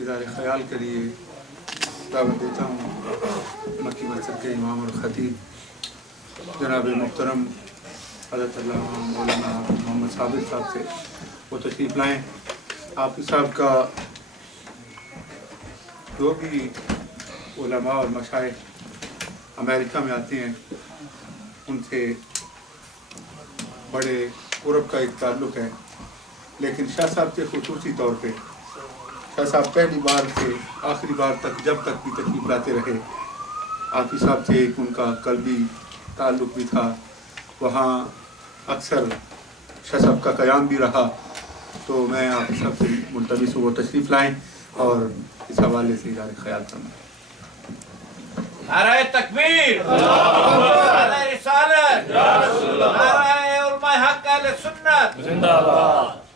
इज़हार ख़याल के लिए दावत देता हूँ मक्की मस्जिद के इमाम और ख़तीब जनाब मुहतरम हज़रत अल्लामा मौलाना मोहम्मद साबिर साहब से वो तशरीफ़ लाएँ। आप साहब का जो भी उलमा और मशाइख अमेरिका में आते हैं उनसे बड़े क़ुर्ब का एक ताल्लुक़ है, लेकिन शाह साहब के ख़ुसूसी तौर पे शाह साहब पहली बार से आखिरी बार तक जब तक भी तशरीफ़ लाते रहे आफी साहब से एक उनका कल्बी ताल्लुक़ भी था। वहाँ अक्सर शाह साहब का क़याम भी रहा। तो मैं आप सबसे मुल्तमिस हूँ वो तशरीफ़ लाएँ और इस हवाले से इज़हार ख़याल करना। नारे तकबीर, नारे रिसालत, नारे उलमा हक अहले सुन्नत जिंदाबाद।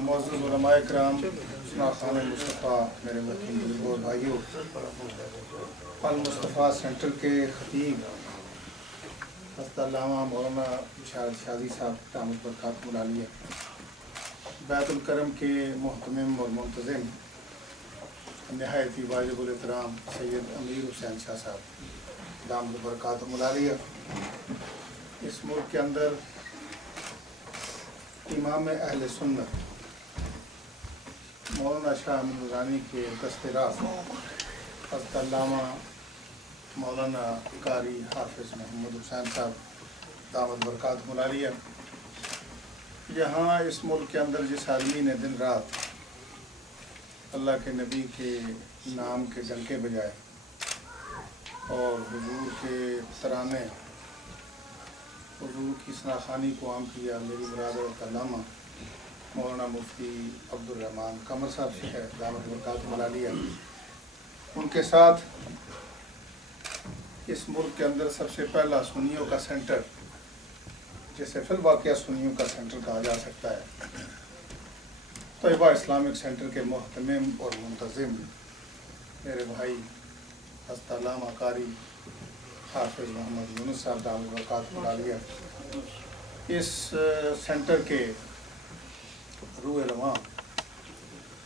मौजूद उलमाए किराम, खान मुस्तफ़ा, मेरे वकील बुजुर्गों भाइयों, अल मुस्तफ़ा सेंटर के खतीब हज़रत अल्लामा मौलाना बिशारत शादी साहब दामद बरकातहुम आलिया, बैतुल करम के मोहतमिम और मुंतज़िम नहायत ही वाजिबुल एहतराम सैयद अमीर हुसैन शाह साहब दामद बरकातहुम आलिया, इस मुल्क के अंदर इमाम अहले सुन्नत मौलाना शाह अमीन नूरानी के दस्ते रास हज़रत अल्लामा मौलाना कारी हाफिज़ मोहम्मद हुसैन साहब दामद बरकातहुम आलिया, यहाँ इस मुल्क के अंदर जिस आदमी ने दिन रात अल्लाह के नबी के नाम के डंके बजाए और हुजूर के तराने हुजूर की सनाखानी को आम किया, मेरी मुराद अल्लामा मौलाना मुफ्ती अब्दुल रहमान कमर साहब से है दामद बरकातहुम आलिया, उनके साथ इस मुल्क के अंदर सबसे पहला सुन्नियों का सेंटर, जिसे फिल वाक़या सुन्नियों का सेंटर कहा जा सकता है, तैयबा इस्लामिक सेंटर के मोहतमिम और मुंतज़िम मेरे भाई हज़रत अल्लामा कारी हाफिज़ मोहम्मद यूनुस साहब दामद बरकातहुम आलिया, इस सेंटर के रूह रवां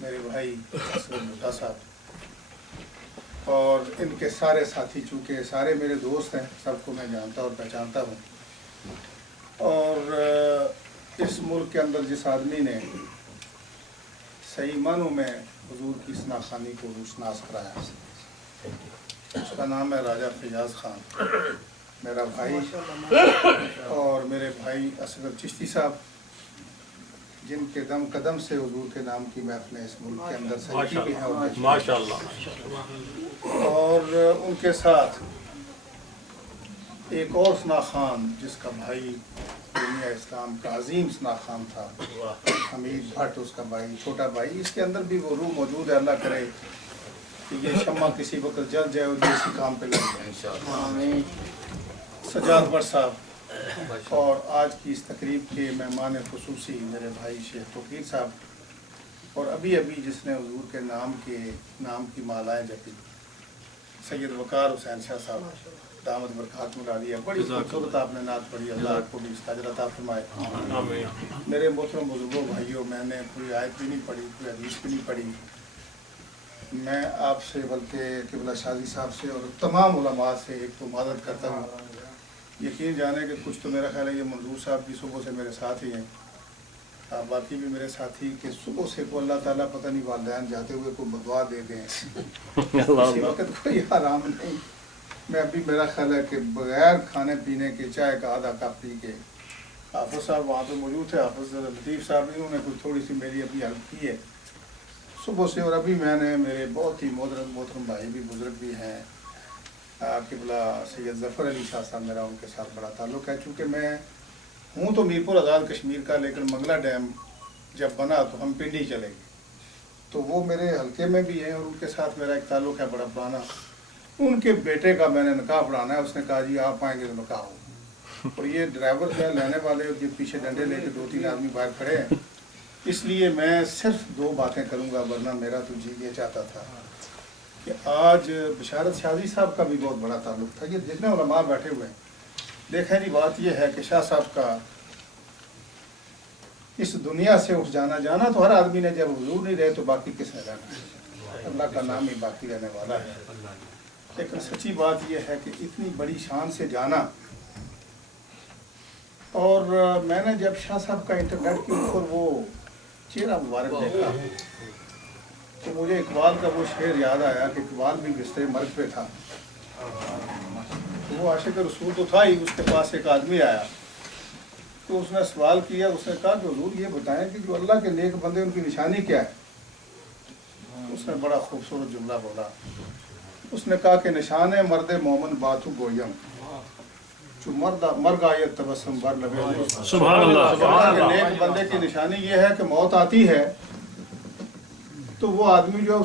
मेरे भाई असद भुट्टा साहब और इनके सारे साथी, चूँकि सारे मेरे दोस्त हैं, सबको मैं जानता और पहचानता हूँ। और इस मुल्क के अंदर जिस आदमी ने सही मानों में हुजूर की सनाखानी को रोशनास कराया उसका नाम है राजा फिजाज खान, मेरा भाई और मेरे भाई असगर चिश्ती साहब, जिनके दम कदम से हुजूर के नाम की महफिलें इस मुल्क के अंदर सजी भी हैं माशाअल्लाह। और उनके साथ एक और सना खान जिसका भाई दुनिया इस्लाम का अजीम सना खान था, हमीद भट्ट उसका भाई, छोटा भाई, इसके अंदर भी वो रूह मौजूद है। अल्लाह करे कि ये शम्मा किसी वक्त जल जाए और इसी काम पे लग जाए इंशाअल्लाह। सजाद भट्ट साहब और आज की इस तकरीब के मेहमान खुसूसी मेरे भाई शेख तौकीर साहब, और अभी अभी जिसने हुजूर के नाम की मालाएं जपी सैयद वकार हुसैन शाह साहब दामद बरकातहुम आलिया, बड़ी खूबसूरत आपने नात पढ़ी, अल्लाह आपको भी इसका अजर अता फरमाए। मेरे मोहतरम बुजुर्गों भाइयों, मैंने कोई आयत भी नहीं पढ़ी, कोई हदीस भी नहीं पढ़ी, मैं आपसे बल्कि क़िबला शादी साहब से और तमाम उलमा से एक तो मादत करता हूँ। यकीन जाने कि कुछ तो मेरा ख्याल है ये मंजूर साहब भी सुबह से मेरे साथ ही हैं, बाकी भी मेरे साथी कि सुबह से को अल्लाह ताला पता नहीं वालिदैन जाते हुए को बदवा दे दें, इसी वक्त कोई आराम नहीं। मैं अभी मेरा ख्याल है कि बगैर खाने पीने के चाय का आधा कप पी के हाफिज़ साहब वहाँ पे मौजूद थे, हाफिज़ लतीफ़ साहब भी, उन्होंने कुछ थोड़ी सी मेरी अभी हेल्प की है सुबह से। और अभी मैंने मेरे बहुत ही मोहतरम भाई भी बुज़ुर्ग भी हैं, क़िबला सैयद ज़फ़र अली शाह साहब, मेरा उनके साथ बड़ा ताल्लुक़ है। चूँकि मैं हूँ तो मीरपुर आज़ाद कश्मीर का, लेकिन मंगला डैम जब बना तो हम पिंडी चले गए, तो वो मेरे हल्के में भी हैं और उनके साथ मेरा एक ताल्लुक़ है बड़ा पुराना। उनके बेटे का मैंने निकाह पढ़ाना है, उसने कहा जी आप आएँगे तो निकाह हो। और ये ड्राइवर जो लेने वाले ये पीछे डंडे लेके 2-3 आदमी बाहर खड़े हैं, इसलिए मैं सिर्फ 2 बातें करूँगा, वरना मेरा तो जी ये चाहता था कि आज बिशारत शादी साहब का भी बहुत बड़ा ताल्लुक़ था। ये जितने उलमा बैठे हुए हैं, देखें जी बात यह है कि शाह साहब का इस दुनिया से उठ जाना, जाना तो हर आदमी ने, जब हुजूर नहीं रहे तो बाकी किसने रहना, अल्लाह का नाम ही बाकी रहने वाला है। लेकिन सच्ची बात यह है कि इतनी बड़ी शान से जाना, और मैंने जब शाह साहब का इंटरनेट के ऊपर वो चेहरा मुबारक देखा तो मुझे इकबाल का वो शेर याद आया कि इकबाल भी बिस्तर मर्ग पे था। तो वो आशिक रसूल तो था ही, उसके पास एक आदमी आया तो उसने सवाल किया, उसने कहा कि हुजूर ये बताएं कि जो अल्लाह के नेक बंदे उनकी निशानी क्या है। उसने बड़ा खूबसूरत जुमला बोला, उसने कहा कि निशान है मर्द मोमन बातु गोयम जो मर गायत तबस्सुम बर लबे। सुभान अल्लाह। नेक बंदे की निशानी ये है कि मौत आती है तो वो आदमी जो है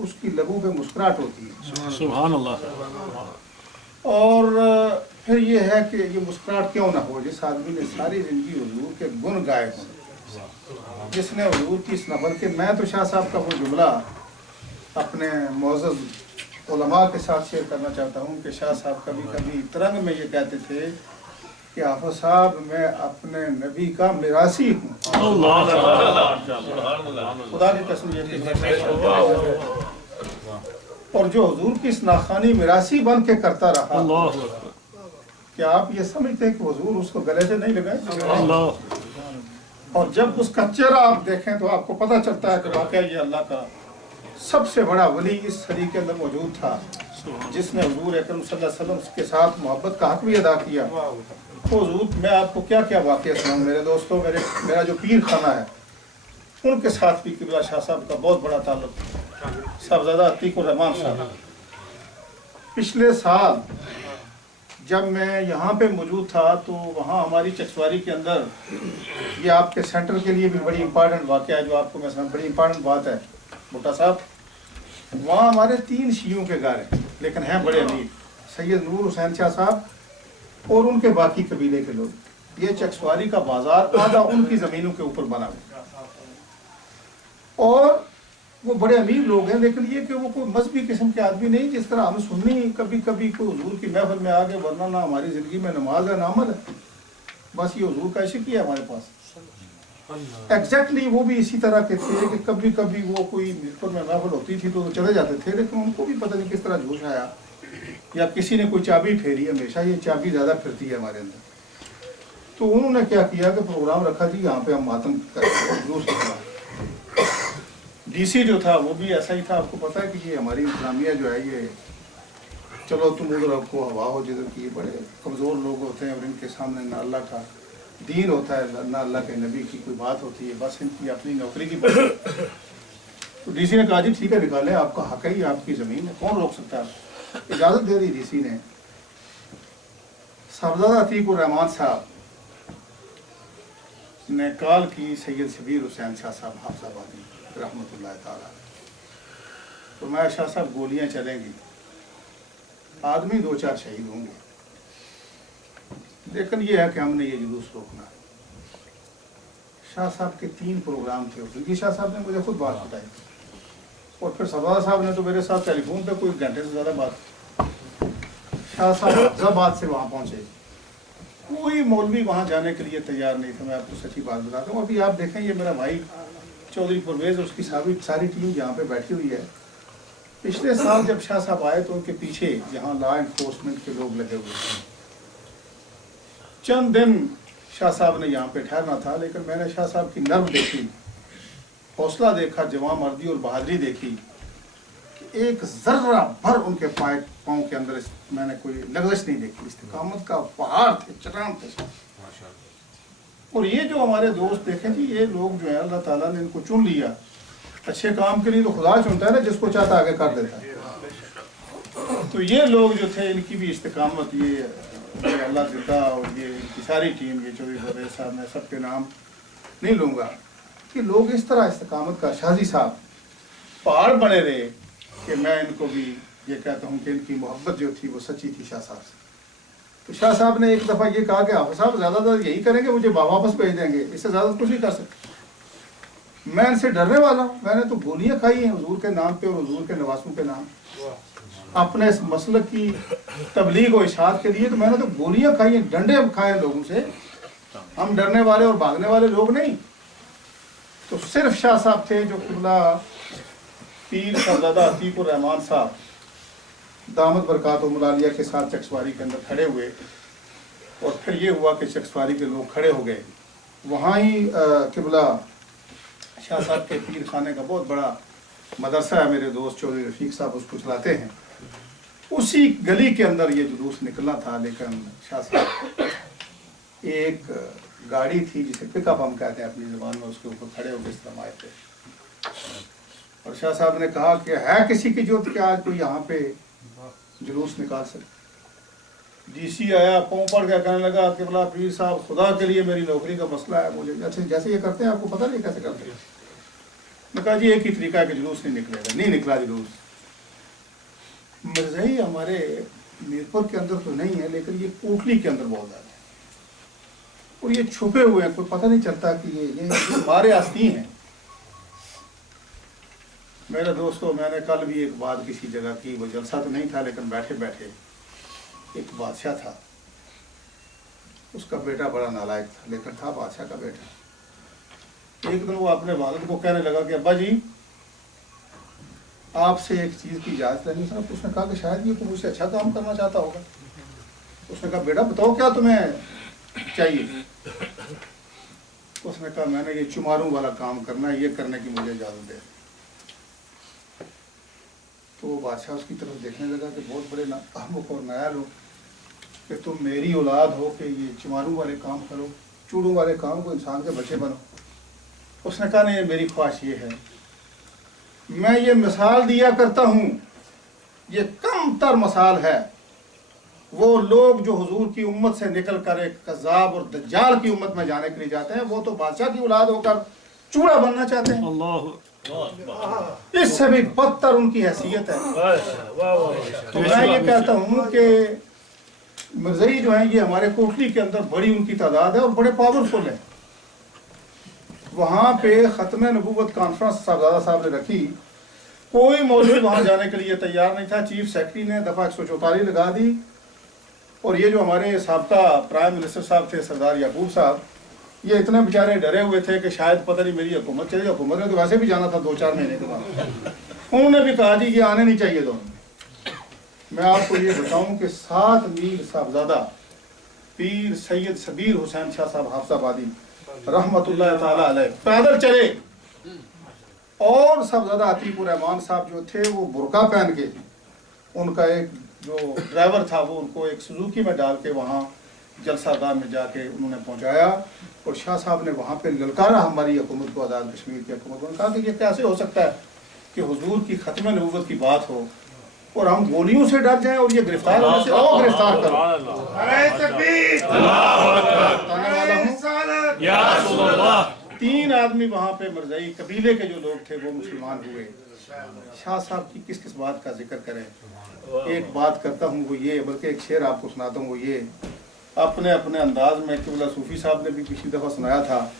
उसकी लबों पे मुस्कुराहट होती है। सुभान अल्लाह। और फिर ये है कि ये मुस्कुराहट क्यों ना हो, जिस आदमी ने सारी जिंदगी हुजूर के गुण गाए हों, जिसने हुजूर की नबल के। मैं तो शाह साहब का वो जुमला अपने मोअज़्ज़ज़ उलमा के साथ शेयर करना चाहता हूँ कि शाह साहब कभी कभी तरंग में ये कहते थे कि हाफ़िज़ साहब मैं अपने नबी का मिरासी हूँ। खुदा की कसम ये, और जो हुजूर की इस नाखानी मिरासी बन के करता रहा, क्या आप ये समझते हैं कि हुजूर उसको गले से नहीं लगाए? और जब उसका चेहरा आप देखें तो आपको पता चलता है कि वाकई ये अल्लाह का सबसे बड़ा वली इस सदी के अंदर मौजूद था, जिसने हुजूर अकरम सल्लल्लाहु अलैहि वसल्लम के साथ मोहब्बत का हक भी अदा किया। तो हुजूर मैं आपको क्या क्या वाक़या सुनाऊं मेरे दोस्तों, मेरा जो पीर खाना है उनके साथ भी किबला शाह साहब का बहुत बड़ा ताल्लुक, साहबजादा अतीकुर रहमान साहब। पिछले साल जब मैं यहाँ पे मौजूद था तो वहाँ हमारी चकसवारी के अंदर, ये आपके सेंटर के लिए भी बड़ी इंपॉर्टेंट वाक़या है जो आपको मैं समझ, बड़ी इंपॉर्टेंट बात है भुट्टा साहब। वहाँ हमारे 3 शियों के घर हैं लेकिन हैं बड़े अमीर, सैयद नूर हुसैन शाह साहब और उनके बाकी कबीले के लोग। ये चकसवारी का बाजार आधा उनकी ज़मीनों के ऊपर बना हुआ, और वो बड़े अमीर लोग हैं, लेकिन ये कि वो कोई मजहबी किस्म के आदमी नहीं जिस तरह हम सुन्नी कभी कभी कोई हुजूर की महफिल में आगे, वरना ना हमारी ज़िंदगी में नमाज है ना अमल है, बस ये हुजूर का इश्क ही है हमारे पास। एग्जैक्टली वो भी इसी तरह के थे कि कभी कभी वो कोई मिरपुर में महफिल होती थी तो वो चले जाते थे, लेकिन उनको भी पता नहीं किस तरह जोश आया या किसी ने कोई चाबी फेरी, हमेशा ये चाबी ज़्यादा फिरती है हमारे अंदर। तो उन्होंने क्या किया कि प्रोग्राम रखा जी यहाँ पे हम मातम करें। डीसी जो था वो भी ऐसा ही था, आपको पता है कि ये हमारी इंतजामिया जो है ये चलो तुम उधर रखो हवा हो जिधर की, ये बड़े कमज़ोर लोग होते हैं और इनके सामने ना अल्लाह का दीन होता है ना अल्लाह के नबी की कोई बात होती है, बस इनकी अपनी नौकरी की बात। तो डीसी ने कहा जी ठीक है निकालें, आपका हक है, आपकी ज़मीन है, कौन रोक सकता है। इजाज़त दे दी डीसी ने। साहबजादा अतीकुर रहमान साहब ने कॉल की सैयद शबीर हुसैन शाह साहब हाफिज़ाबादी रहमतुल्लाह ताला, तो मैं शाह साहब गोलियां चलेंगी, आदमी 2-4 शहीद होंगे, लेकिन ये है कि हमने ये जुलूस रोकना। शाह साहब के 3 प्रोग्राम थे उनकी, शाह साहब ने मुझे खुद बात बताई, और फिर सरदार साहब ने तो मेरे साथ टेलीफोन पे कोई घंटे से ज़्यादा बात। शाह साहब अब्जाबाद से वहाँ पहुँचे, कोई मौलवी वहाँ जाने के लिए तैयार नहीं था, मैं आपको सच्ची बात बताता हूँ। अभी आप देखें ये मेरा भाई चौधरी परवेज़, उसकी सारी टीम यहाँ पे बैठी हुई है। पिछले साल जब शाह साहब आए तो उनके पीछे यहाँ लॉ एनफोर्समेंट के लोग लगे हुए थे। चंद दिन शाह साहब ने यहाँ पे ठहरना था, लेकिन मैंने शाह साहब की नर्म देखी, हौसला देखा, जवां मर्दी और बहादुरी देखी कि एक जर्रा भर उनके पाँव के अंदर मैंने कोई लग़ज़श नहीं देखी। इस्तिकामत का पहाड़ थे, चट्टान थे। और ये जो हमारे दोस्त देखें जी, ये लोग जो है अल्लाह ताला ने इनको चुन लिया अच्छे काम के लिए, तो खुदा चुनता है ना जिसको चाहता आगे कर देता है। तो ये लोग जो थे इनकी भी इस्तिकामत, ये अल्लाह देता, और ये इनकी सारी टीम, ये चौधरी परवेज़ साहब, मैं सबके नाम नहीं लूँगा, कि लोग इस तरह इस्तिकामत का, शाजी साहब पहाड़ बने रहे कि मैं इनको भी ये कहता हूँ कि इनकी मोहब्बत जो थी वो सच्ची थी शाह साहब से। तो शाह साहब ने एक दफ़ा ये कहा कि हाफ़िज़ साहब ज़्यादातर यही करेंगे, मुझे वापस भेज देंगे, इससे ज़्यादा कुछ नहीं कर सकते। मैं इनसे डरने वाला हूँ, मैंने तो गोलियाँ खाई हैं हुजूर के नाम पे और हुजूर के नवासों के नाम, अपने इस मसलक की तबलीग और इशाअत के लिए, तो मैंने तो गोलियाँ खाई हैं, डंडे खाए लोगों से। हम डरने वाले और भागने वाले लोग नहीं। तो सिर्फ शाह साहब थे जो किबला पीर साहबजादा अतीक उर रहमान साहब दामद बरकातुहुमुल आलिया के साथ चकसवारी के अंदर खड़े हुए, और फिर ये हुआ कि चकसवारी के लोग खड़े हो गए। वहाँ ही किबला शाह साहब के पीर खाने का बहुत बड़ा मदरसा है, मेरे दोस्त चौधरी रफीक साहब उसको चलाते हैं। उसी गली के अंदर ये जुलूस निकलना था, लेकिन शाह साहब एक गाड़ी थी जिसे पिकअप हम कहते हैं अपनी ज़बान में, उसके ऊपर खड़े होकर इस्लाम आए थे। और शाह साहब ने कहा कि है किसी की जरूरत कि आज कोई यहाँ पे जुलूस निकाल सके। डीसी आया, पाँव पड़ गया, कहने लगा कि बोला पीर साहब खुदा के लिए मेरी नौकरी का मसला है, मुझे अच्छा जैसे ये करते हैं आपको पता नहीं कैसे करते हैं। मैं कहा जी एक ही तरीका है कि जुलूस नहीं निकलेगा। नहीं निकला जुलूस। मिर्ज़ाई हमारे मीरपुर के अंदर तो नहीं है, लेकिन ये कोटली के अंदर बहुत ज़्यादा है, और ये छुपे हुए हैं, कोई पता नहीं चलता कि ये हमारे आस्तीन हैं। मेरे दोस्तों, मैंने कल भी एक बात किसी जगह की, वो जलसा तो नहीं था लेकिन बैठे बैठे एक बादशाह था, उसका बेटा बड़ा नालायक था, लेकिन था बादशाह का बेटा। एक दिन वो अपने वालिद को कहने लगा कि अब्बा जी आपसे एक चीज़ की इजाज़त लेनी है। उसने कहा कि शायद ये तो मुझसे अच्छा काम करना चाहता होगा। उसने कहा बेटा बताओ क्या तुम्हें चाहिए। उसने कहा मैंने ये चुमारों वाला काम करना है, ये करने की मुझे इजाज़त दे। तो बादशाह उसकी तरफ देखने लगा कि बहुत बड़े अहमक और नायाल हो कि तुम मेरी औलाद हो कि ये चुमारों वाले काम करो, चूड़ों वाले काम को, इंसान के बच्चे बनो। उसने कहा नहीं, मेरी ख्वाहिश ये है, मैं ये मिसाल दिया करता हूँ, ये कम तर मिसाल है। वो लोग जो हुजूर की उम्मत से निकल कर एक कज़्ज़ाब और दज्जाल की उम्मत में जाने के लिए जाते हैं, वो तो बादशाह की औलाद होकर चूड़ा बनना चाहते हैं। अल्लाह, इससे भी बदतर उनकी हैसियत है। तो मैं ये कहता हूँ कि मिर्ज़ाई जो है ये हमारे कोटली के अंदर बड़ी उनकी तादाद है और बड़े पावरफुल है। वहाँ पे ख़त्म नबूवत कॉन्फ्रेंस साहबजादा साहब ने रखी, कोई मौलवी वहाँ जाने के लिए तैयार नहीं था। चीफ सेक्रेटरी ने दफ़ा 144 लगा दी, और ये जो हमारे साबका प्राइम मिनिस्टर साहब थे सरदार याकूब साहब, ये इतने बेचारे डरे हुए थे कि शायद पता नहीं मेरी हुकूमत चली। हुकूमत ने तो वैसे भी जाना था 2-4 महीने के बाद। उन्होंने भी कहा जी ये आने नहीं चाहिए दोनों। मैं आपको ये बताऊं कि 7 मीर साहबजादा पीर सैयद सबीर हुसैन शाह साहब हाफिज़ाबादी रहमतुल्लाह ताला अलैह पैदल चले, और साहबजादा अतीक उर रहमान साहब जो थे वो बुरका पहन के, उनका एक जो ड्राइवर था वो उनको एक सुजुकी में डाल के वहाँ जलसागाह में जाके उन्होंने पहुँचाया। और शाह साहब ने वहाँ पे ललकारा हमारी हुकूमत को, आज़ाद कश्मीर की हुकूमत को। कहा कि ये कैसे हो सकता है कि हुजूर की ख़त्म नबूवत की बात हो और हम गोलियों से डर जाएं, और ये गिरफ्तार होने से और गिरफ्तार करो। तीन आदमी वहाँ पे मिर्ज़ाई कबीले के जो लोग थे वो मुसलमान हुए। शाह साहब की किस किस बात का जिक्र करें। एक बात करता हूँ वो ये, बल्कि एक शेर आपको सुनाता हूँ वो ये, अपने अपने अंदाज में, किबला सूफी साहब ने भी पिछली दफ़ा सुनाया था,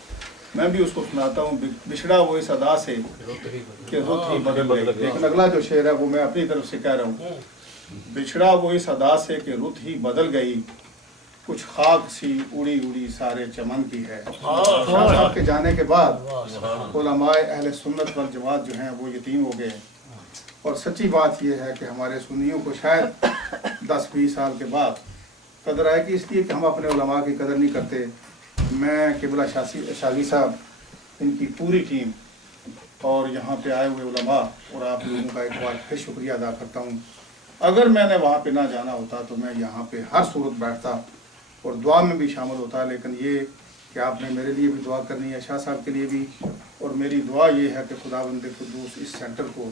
मैं भी उसको सुनाता हूँ। बिछड़ा वो इस अदा से कि रुत ही बदल गई। लेकिन अगला जो शेर है वो मैं अपनी तरफ से कह रहा हूँ। बिछड़ा वो इस अदा से कि रुत ही बदल गई, कुछ खाक सी उड़ी उड़ी सारे चमन की है। शाह साहब के जाने के बाद उलमाए अहले सुन्नत वल जमात जो हैं वो यतीम हो गए। और सच्ची बात यह है कि हमारे सुन्नियों को शायद 10-20 साल के बाद कदर आएगी, इसलिए कि हम अपने उलमा की कदर नहीं करते। मैं किबला शाजी साहब, इनकी पूरी टीम और यहाँ पे आए हुए उलमा और आप लोगों का एक बार फिर शुक्रिया अदा करता हूँ। अगर मैंने वहाँ पे ना जाना होता तो मैं यहाँ पे हर सूरत बैठता और दुआ में भी शामिल होता, लेकिन ये कि आपने मेरे लिए भी दुआ करनी है, शाह साहब के लिए भी। और मेरी दुआ ये है कि खुदावंद कुद्दूस इस सेंटर को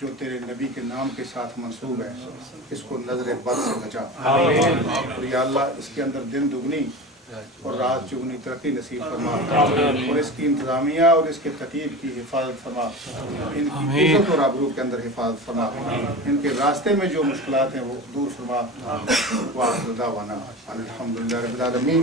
जो तेरे नबी के नाम के साथ मंसूब है, इसको नजर बद से बचा। और या अल्लाह इसके अंदर दिन दुगनी और रात चुगनी तरक्की नसीब फरमा, और इसकी इंतज़ामिया और इसके खतीब की हिफाजत फरमा, इनकी इज्जत और आबरू के अंदर हिफाजत फरमा, इनके रास्ते में जो मुश्किलात हैं वो दूर फरमा। वाह दावाना अल्हम्दुलिल्लाह रब्बिल आलमीन।